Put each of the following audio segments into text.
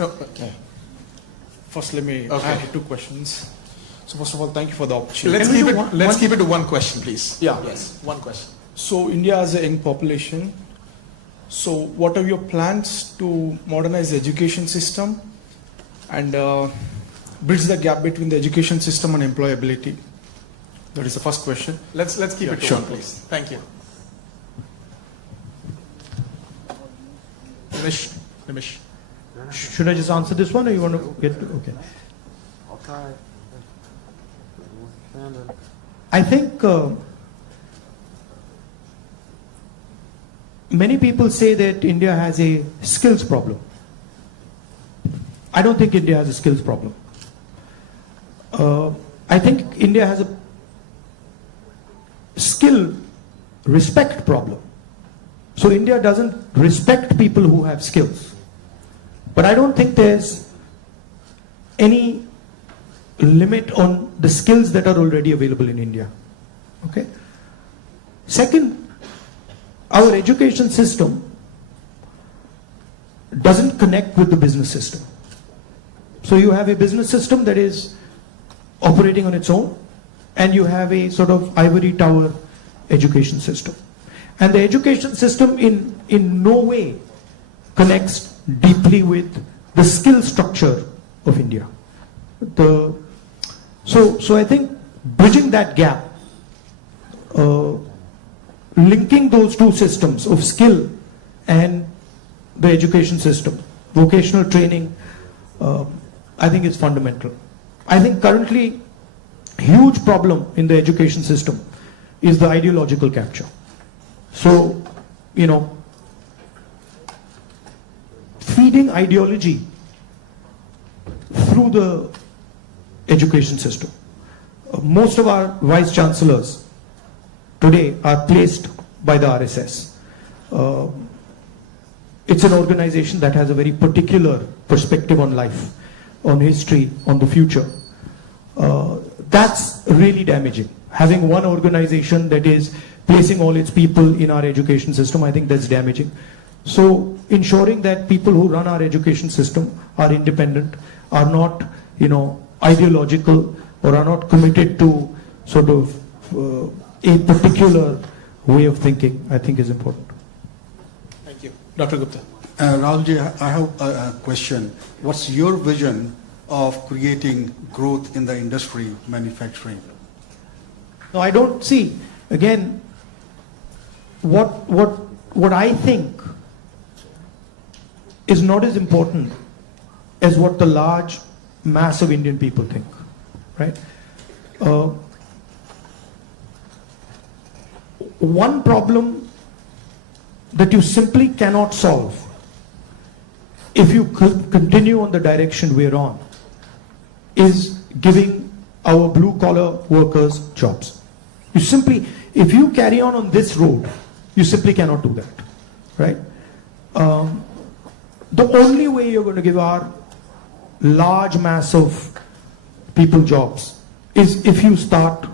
Okay. First, let me Okay. add 2 questions. So first of all, thank you for the opportunity. Let's keep it to one question, please. Yeah. Yes, one question. So India has a young population. So what are your plans to modernize the education system and bridge the gap between the education system and employability? That is the first question. Let's keep it to one, please. Thank you. Nimish. Should I just answer this one, or you want to get to, okay? I'll try. I think many people say that India has a skills problem. I don't think India has a skills problem. I think India has a skill respect problem. So India doesn't respect people who have skills. But I don't think there's any limit on the skills that are already available in India. Okay? Second, our education system doesn't connect with the business system. So you have a business system that is operating on its own, and you have a sort of ivory tower education system. And the education system in no way connects deeply with the skill structure of India. So I think bridging that gap, linking those 2 systems of skill and the education system, vocational training, I think is fundamental. I think currently huge problem in the education system is the ideological capture. So, you know, feeding ideology through the education system. Most of our vice chancellors today are placed by the RSS. It's an organization that has a very particular perspective on life, on history, on the future. That's really damaging. Having one organization that is placing all its people in our education system, I think that's damaging. So ensuring that people who run our education system are independent, are not, you know, ideological, or are not committed to sort of a particular way of thinking, I think is important. Thank you. Dr. Gupta. Rahulji, I have a question. What's your vision of creating growth in the industry, manufacturing? No, I don't see. Again, what I think is not as important as what the large mass of Indian people think, right? One problem that you simply cannot solve if you continue on the direction we're on is giving our blue collar workers jobs. You simply, if you carry on this road, you simply cannot do that, right? The only way you're going to give our large mass of people jobs is if you start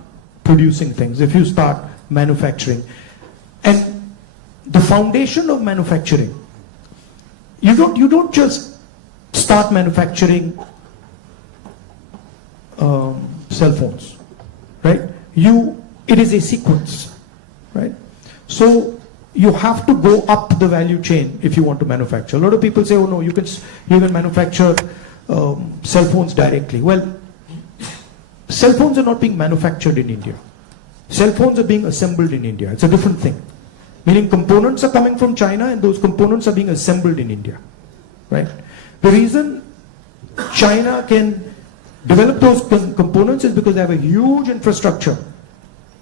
producing things, if you start manufacturing. And the foundation of manufacturing, you don't just start manufacturing cell phones, right? It is a sequence, right? So you have to go up the value chain if you want to manufacture. A lot of people say, oh no, you can manufacture cell phones directly. Well, cell phones are not being manufactured in India. Cell phones are being assembled in India. It's a different thing. Meaning components are coming from China and those components are being assembled in India, right? The reason China can develop those components is because they have a huge infrastructure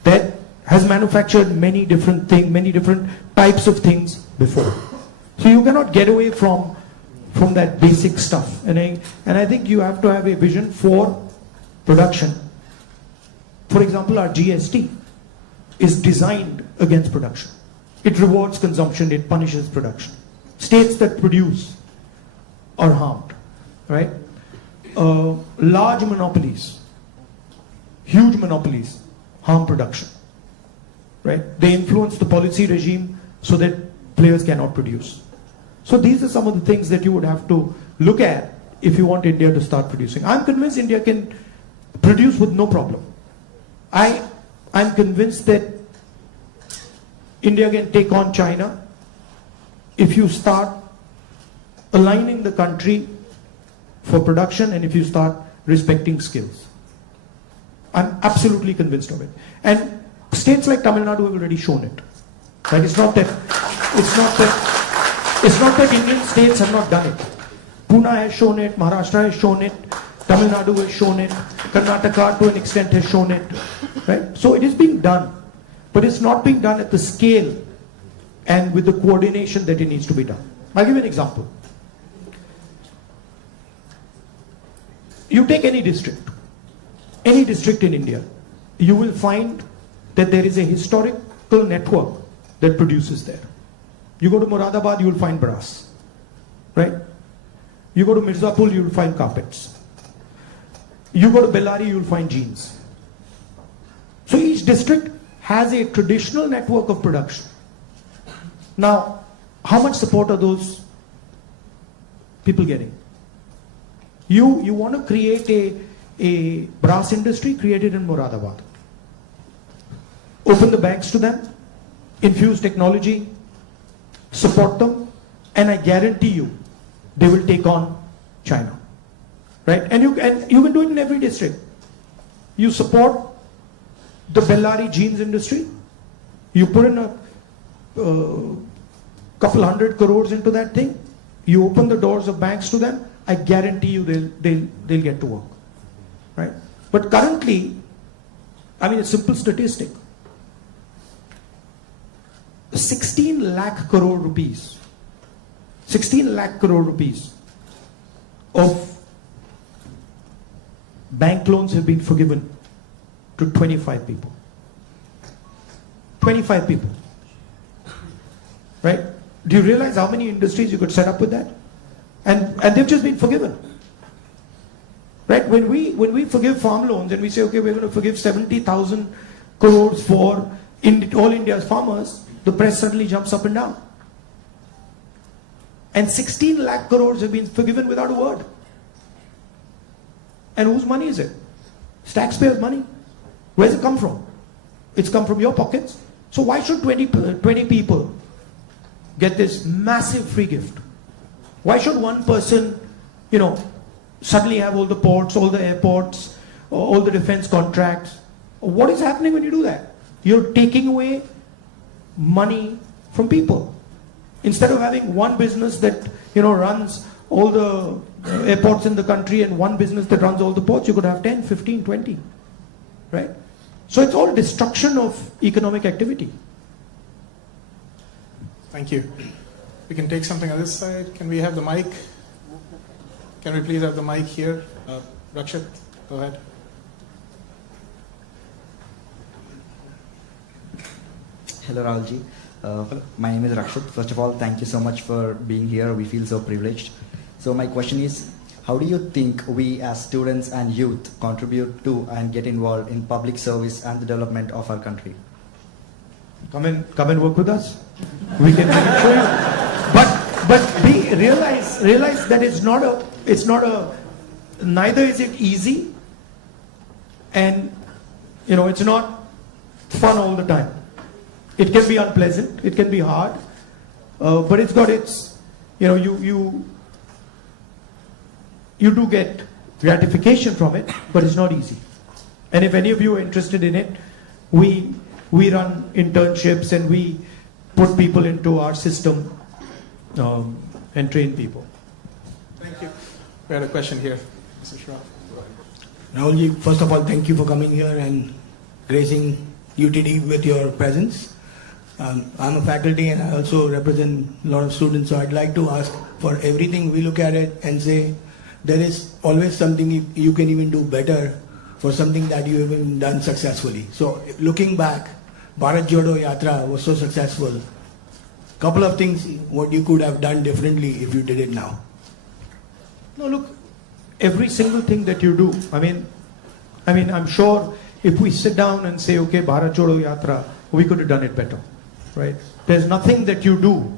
that has manufactured many different things, many different types of things before. So you cannot get away from that basic stuff. And I think you have to have a vision for production. For example, our GST is designed against production. It rewards consumption, it punishes production. States that produce are harmed, right? Large monopolies, huge monopolies, harm production, right? They influence the policy regime so that players cannot produce. So these are some of the things that you would have to look at if you want India to start producing. I'm convinced India can produce with no problem. I'm convinced that India can take on China if you start aligning the country for production and if you start respecting skills. I'm absolutely convinced of it. And states like Tamil Nadu have already shown it. Right? It's not that Indian states have not done it. Pune has shown it, Maharashtra has shown it, Tamil Nadu has shown it, Karnataka to an extent has shown it. Right? So it is being done. But it's not being done at the scale and with the coordination that it needs to be done. I'll give you an example. You take any district in India, you will find that there is a historical network that produces there. You go to Moradabad, you will find brass, right? You go to Mirzapur, you will find carpets. You go to Bellary, you will find jeans. So each district has a traditional network of production. Now, how much support are those people getting? You want to create a brass industry, create it in Moradabad. Open the banks to them, infuse technology, support them, and I guarantee you, they will take on China. Right? And you can do it in every district. You support the Bellary jeans industry, you put in a couple 100 crores into that thing, you open the doors of banks to them, I guarantee you they'll get to work. Right? But currently, I mean, a simple statistic, 16 lakh crore rupees of bank loans have been forgiven to 25 people. 25 people. Right? Do you realize how many industries you could set up with that? And they've just been forgiven. Right? When we forgive farm loans and we say, okay, we're going to forgive 70,000 crores for all India's farmers, the press suddenly jumps up and down. And 16 lakh crores have been forgiven without a word. And whose money is it? It's taxpayers' money. Where's it come from? It's come from your pockets. So why should 20 people get this massive free gift? Why should one person, suddenly have all the ports, all the airports, all the defense contracts? What is happening when you do that? You're taking away money from people. Instead of having one business that runs all the airports in the country and one business that runs all the ports, you could have 10, 15, 20. Right? So it's all destruction of economic activity. Thank you. We can take something on this side. Can we have the mic? Can we please have the mic here? Rakshit, go ahead. Hello, Rahulji. My name is Rakshit. First of all, thank you so much for being here. We feel so privileged. So my question is, how do you think we as students and youth contribute to and get involved in public service and the development of our country? Come and work with us. We can show you. But realize that neither is it easy, and it's not fun all the time. It can be unpleasant, it can be hard, but it's got its, you do get gratification from it, but it's not easy. And if any of you are interested in it, we run internships and we put people into our system and train people. Thank you. We had a question here, Mr. Shroff. Rahulji, first of all, thank you for coming here and gracing UTD with your presence. I'm a faculty and I also represent a lot of students, so I'd like to ask, for everything we look at it and say there is always something you can even do better for something that you haven't done successfully. So looking back, Bharat Jodo Yatra was so successful. Couple of things what you could have done differently if you did it now. No, look, every single thing that you do, I mean, I'm sure if we sit down and say, okay, Bharat Jodo Yatra, we could have done it better, right? There's nothing that you do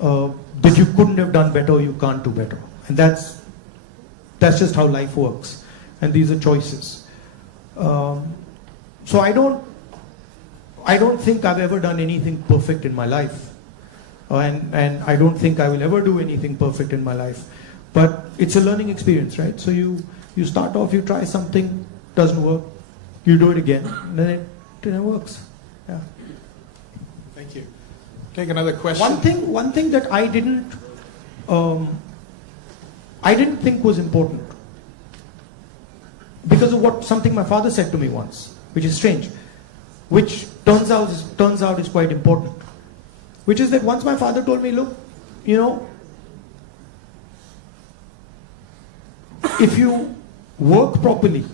that you couldn't have done better or you can't do better. And that's That's just how life works. And these are choices. So I don't think I've ever done anything perfect in my life. And I don't think I will ever do anything perfect in my life. But it's a learning experience, right? So you start off, you try something, doesn't work, you do it again, and then it works. Yeah. Thank you. Take another question. One thing that I didn't think was important, because of something my father said to me once, which is strange, which turns out is quite important, which is that once my father told me, look, if you work properly,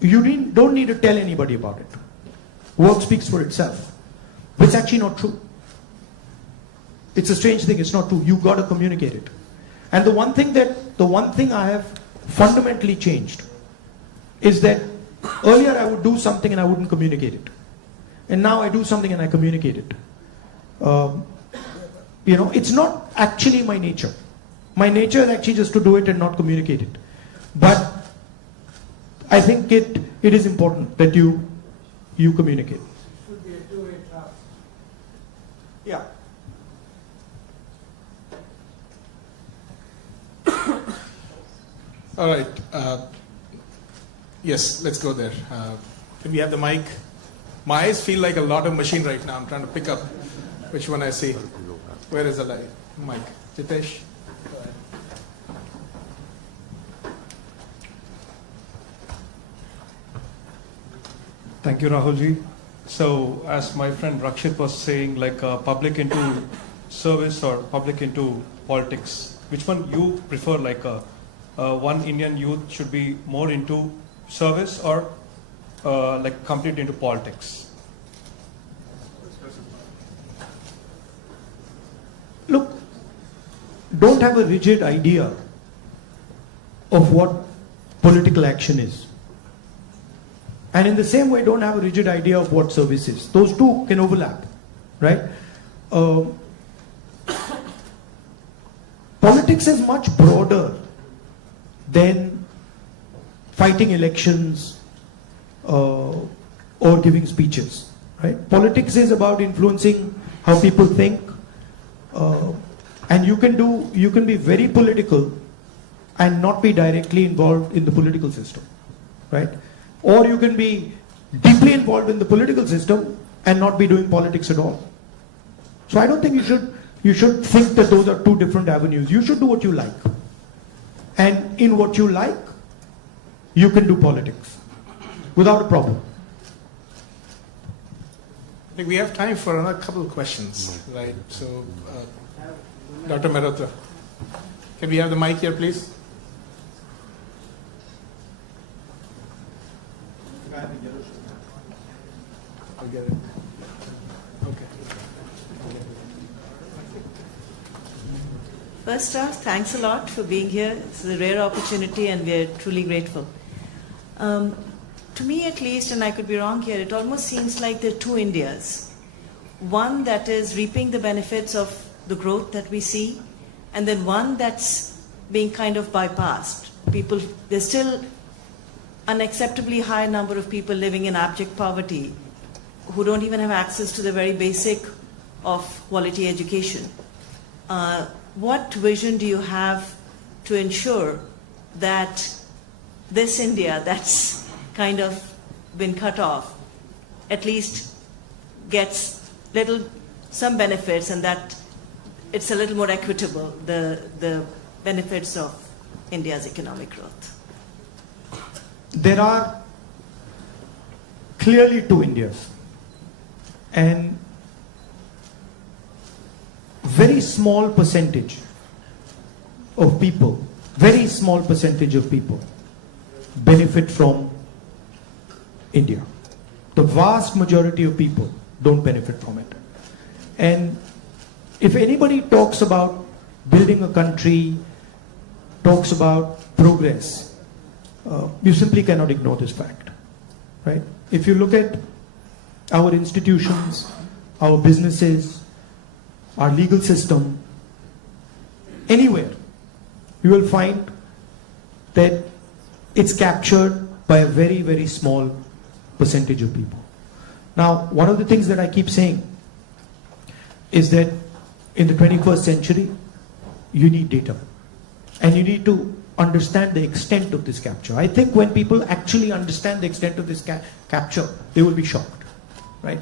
you don't need to tell anybody about it. Work speaks for itself. But it's actually not true. It's a strange thing, it's not true. You've got to communicate it. And the one thing I have fundamentally changed is that earlier I would do something and I wouldn't communicate it. And now I do something and I communicate it. It's not actually my nature. My nature is actually just to do it and not communicate it. But I think it is important that you communicate. Should be a two-way traffic. Yeah. All right. Yes, let's go there. Can we have the mic? My eyes feel like a lot of machine right now. I'm trying to pick up which one I see. Where is the mic? Jitesh? Go ahead. Thank you, Rahulji. So, as my friend Rakshit was saying, like public into service or public into politics, which one you prefer? Like one Indian youth should be more into service or like complete into politics? Look, don't have a rigid idea of what political action is. And in the same way, don't have a rigid idea of what service is. Those two can overlap, right? Politics is much broader than fighting elections or giving speeches, right? Politics is about influencing how people think, and you can be very political and not be directly involved in the political system, right? Or you can be deeply involved in the political system and not be doing politics at all. So I don't think you should think that those are two different avenues. You should do what you like. And in what you like, you can do politics without a problem. I think we have time for another couple of questions, right? So, Dr. Mehrotra, can we have the mic here, please? I'll get it. Okay. First off, thanks a lot for being here. It's a rare opportunity and we're truly grateful. To me at least, and I could be wrong here, it almost seems like there are two Indias. One that is reaping the benefits of the growth that we see, and then one that's being kind of bypassed. There's still unacceptably high number of people living in abject poverty who don't even have access to the very basic of quality education. What vision do you have to ensure that this India that's kind of been cut off at least gets some benefits, and that it's a little more equitable, the benefits of India's economic growth? There are clearly two Indias, and very small percentage of people benefit from India. The vast majority of people don't benefit from it. And if anybody talks about building a country, talks about progress, you simply cannot ignore this fact, right? If you look at our institutions, our businesses, our legal system, anywhere, you will find that it's captured by a very, very small percentage of people. Now, one of the things that I keep saying is that in the 21st century, you need data. And you need to understand the extent of this capture. I think when people actually understand the extent of this capture, they will be shocked, right?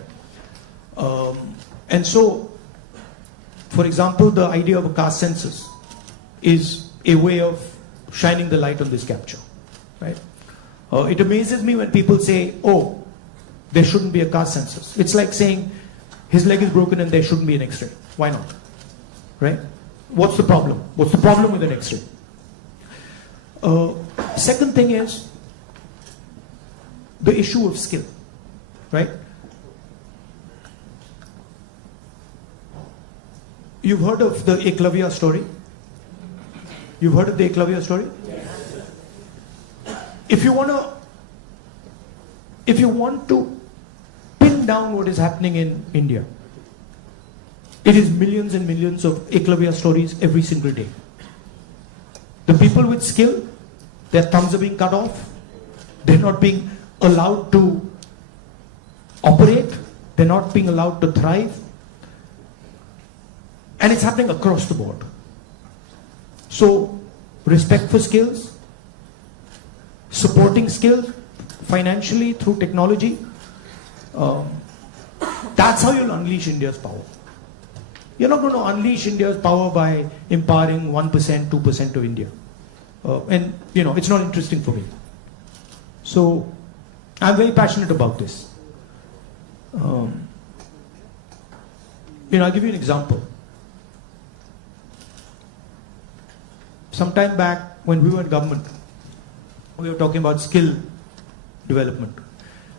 And so, for example, the idea of a caste census is a way of shining the light on this capture, right? It amazes me when people say, oh, there shouldn't be a caste census. It's like saying his leg is broken and there shouldn't be an X-ray. Why not? Right? What's the problem? What's the problem with an X-ray? Second thing is the issue of skill, right? You've heard of the Eklavya story? You've heard of the Eklavya story? Yes. If you want to pin down what is happening in India, it is millions and millions of Eklavya stories every single day. The people with skill, their thumbs are being cut off. They're not being allowed to operate. They're not being allowed to thrive. And it's happening across the board. So, respect for skills, supporting skills financially through technology, that's how you'll unleash India's power. You're not going to unleash India's power by empowering 1%, 2% of India. And, you know, it's not interesting for me. So, I'm very passionate about this. I'll give you an example. Sometime back, when we were in government, we were talking about skill development.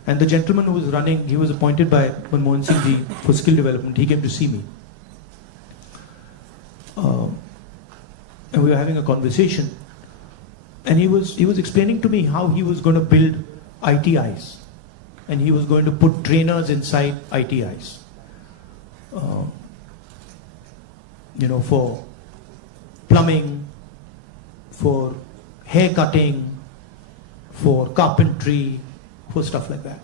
And the gentleman who was running, he was appointed by Manmohan Singh Ji for skill development. He came to see me. And we were having a conversation. And he was explaining to me how he was going to build ITIs. And he was going to put trainers inside ITIs. For plumbing, for hair cutting, for carpentry, for stuff like that.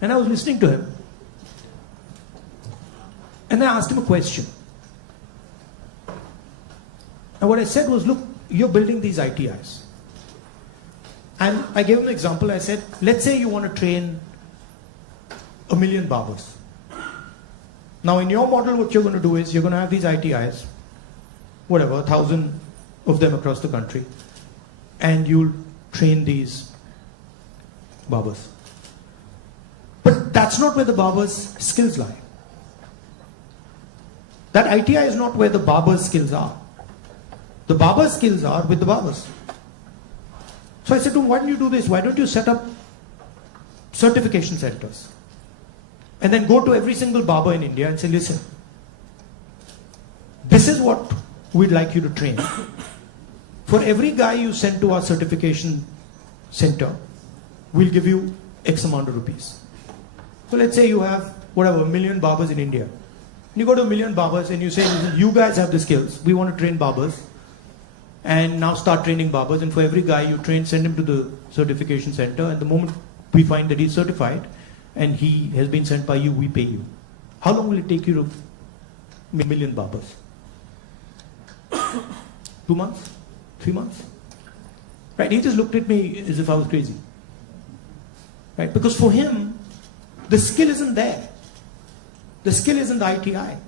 And I was listening to him. And I asked him a question. And what I said was, look, you're building these ITIs. And I gave him an example. I said, let's say you want to train 1 million barbers. Now in your model, what you're going to do is you're going to have these ITIs, whatever, 1,000 of them across the country, and you'll train these barbers. But that's not where the barbers' skills lie. That ITI is not where the barbers' skills are. The barbers' skills are with the barbers. So I said to him, why don't you do this? Why don't you set up certification centers? And then go to every single barber in India and say, listen, this is what we'd like you to train. For every guy you send to our certification center, we'll give you X amount of rupees. So let's say you have, 1 million barbers in India. And you go to 1 million barbers and you say, you guys have the skills. We want to train barbers. And now start training barbers. And for every guy you train, send him to the certification center. And the moment we find that he's certified and he has been sent by you, we pay you. How long will it take you to 1 million barbers? 2 months? 3 months? Right? He just looked at me as if I was crazy. Right? Because for him, the skill isn't there. The skill isn't the ITI.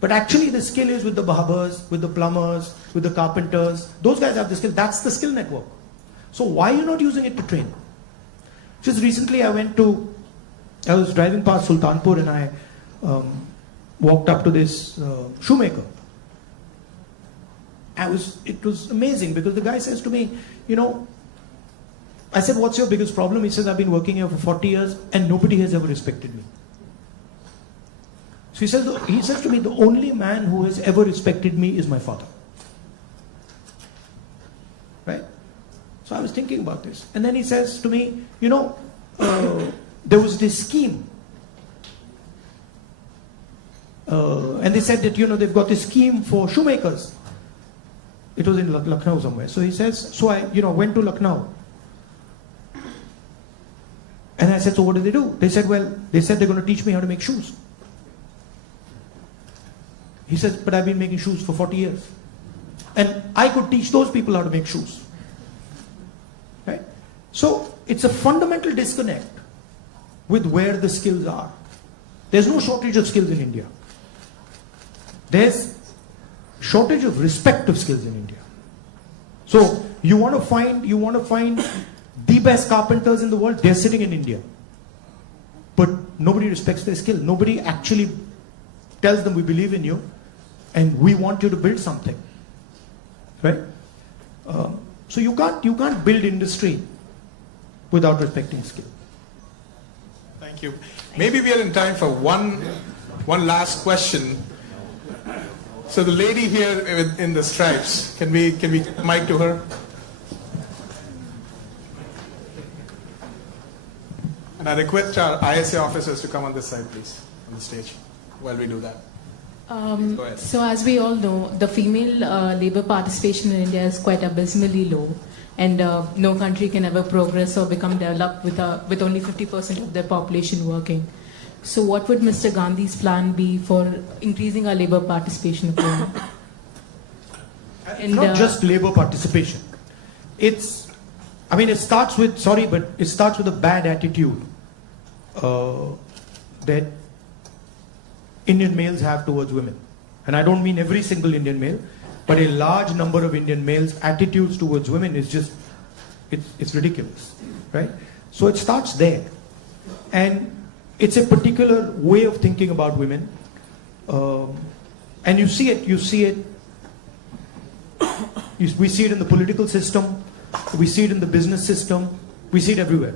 But actually the skill is with the barbers, with the plumbers, with the carpenters. Those guys have the skill. That's the skill network. So why are you not using it to train? Just recently I was driving past Sultanpur and I walked up to this shoemaker. It was amazing because the guy says to me, I said, what's your biggest problem? He says, I've been working here for 40 years and nobody has ever respected me. So he says to me, the only man who has ever respected me is my father. Right? So I was thinking about this. And then he says to me, there was this scheme. And they said that, they've got this scheme for shoemakers. It was in Lucknow somewhere. So he says, so I, went to Lucknow. And I said, so what did they do? They said, well, they said they're going to teach me how to make shoes. He says, but I've been making shoes for 40 years. And I could teach those people how to make shoes. Right? So it's a fundamental disconnect with where the skills are. There's no shortage of skills in India. There's shortage of respect of skills in India. So you want to find the best carpenters in the world, they're sitting in India. But nobody respects their skill. Nobody actually tells them, we believe in you and we want you to build something. Right? So you can't build industry without respecting skill. Thank you. Maybe we are in time for one last question. So the lady here in the stripes, can we mic to her? And I request our ISA officers to come on this side, please, on the stage, while we do that. Go ahead. So as we all know, the female labor participation in India is quite abysmally low, and no country can ever progress or become developed with only 50% of their population working. So what would Mr. Gandhi's plan be for increasing our labor participation of women? And not just labor participation. It starts with a bad attitude that Indian males have towards women. And I don't mean every single Indian male, but a large number of Indian males' attitudes towards women is just, it's ridiculous, right? So it starts there. And it's a particular way of thinking about women. And we see it in the political system, we see it in the business system, we see it everywhere.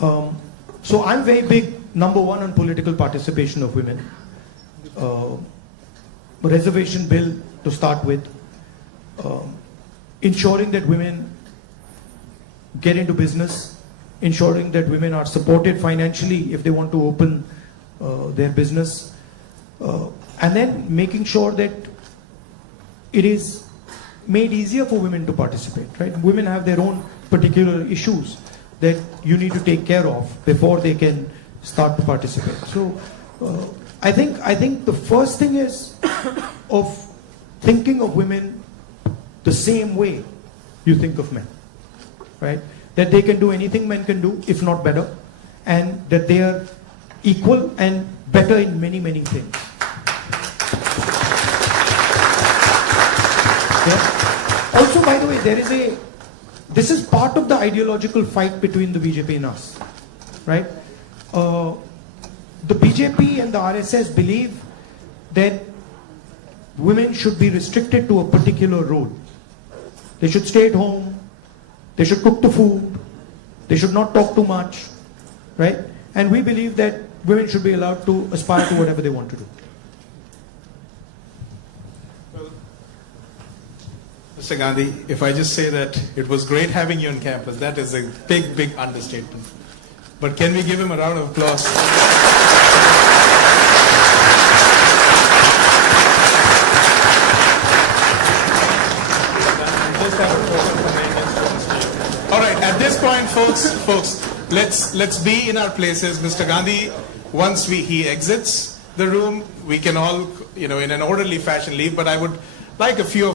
So I'm very big, number one, on political participation of women. Reservation bill to start with. Ensuring that women get into business. Ensuring that women are supported financially if they want to open their business. And then making sure that it is made easier for women to participate, right? Women have their own particular issues that you need to take care of before they can start to participate. So I think the first thing is of thinking of women the same way you think of men, right? That they can do anything men can do, if not better, and that they are equal and better in many, many things. Yeah. Also, by the way, this is part of the ideological fight between the BJP and us, right? The BJP and the RSS believe that women should be restricted to a particular role. They should stay at home, they should cook the food, they should not talk too much, right? And we believe that women should be allowed to aspire to whatever they want to do. Well, Mr. Gandhi, if I just say that it was great having you on campus, that is a big, big understatement. But can we give him a round of applause? All right, at this point, folks, let's be in our places. Mr. Gandhi, once he exits the room, we can all, in an orderly fashion leave, but I would like a few of